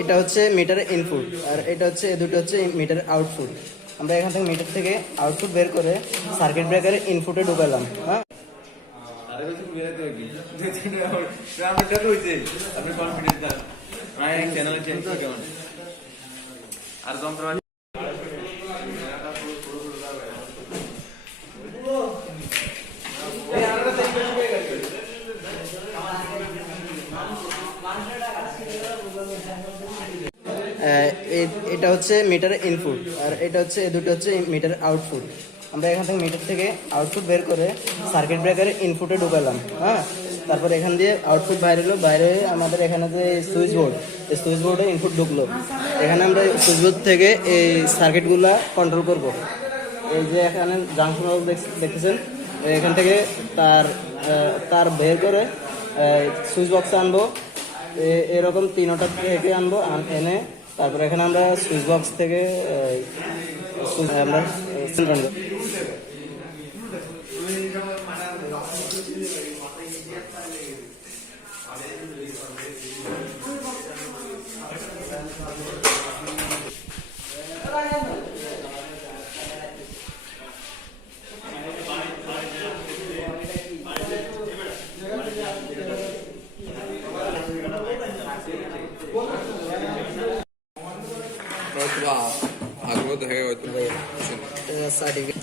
এটা হচ্ছে metre input আর এটা হচ্ছে দুটো হচ্ছে মিটার আউটপুট। আমরা এখান থেকে মিটার থেকে আউটপুট বের করে সার্কিট ব্রেকারের ইনপুটে ঢুকালাম। হ্যাঁ, এটা হচ্ছে মিটার ইনপুট আর এটা হচ্ছে দুটো হচ্ছে মিটার আউটপুট। আমরা এখান থেকে মিটার থেকে আউটপুট বের করে সার্কিট ব্রেকারের ইনপুটে ঢুকালাম। হ্যাঁ, তারপর এখান দিয়ে আউটপুট বাইরে হলো, বাইরে আমাদের এখানে যে সুইচ বোর্ড, এই সুইচ বোর্ডে ইনপুট ঢুকলো। এখানে আমরা সুইচ বোর্ড থেকে এই সার্কিটগুলা কন্ট্রোল করব। এই যে এখানে জাংশন দেখতেছেন, এখান থেকে তার বের করে সুইচ বক্সে আনবো। এরকম তিনটা থেকে আনবো, এনে তারপরে এখানে আমরা সুইচ বক্স থেকে আমরা আগ্রহ দেখা হয়তো সার্টিফিকেট।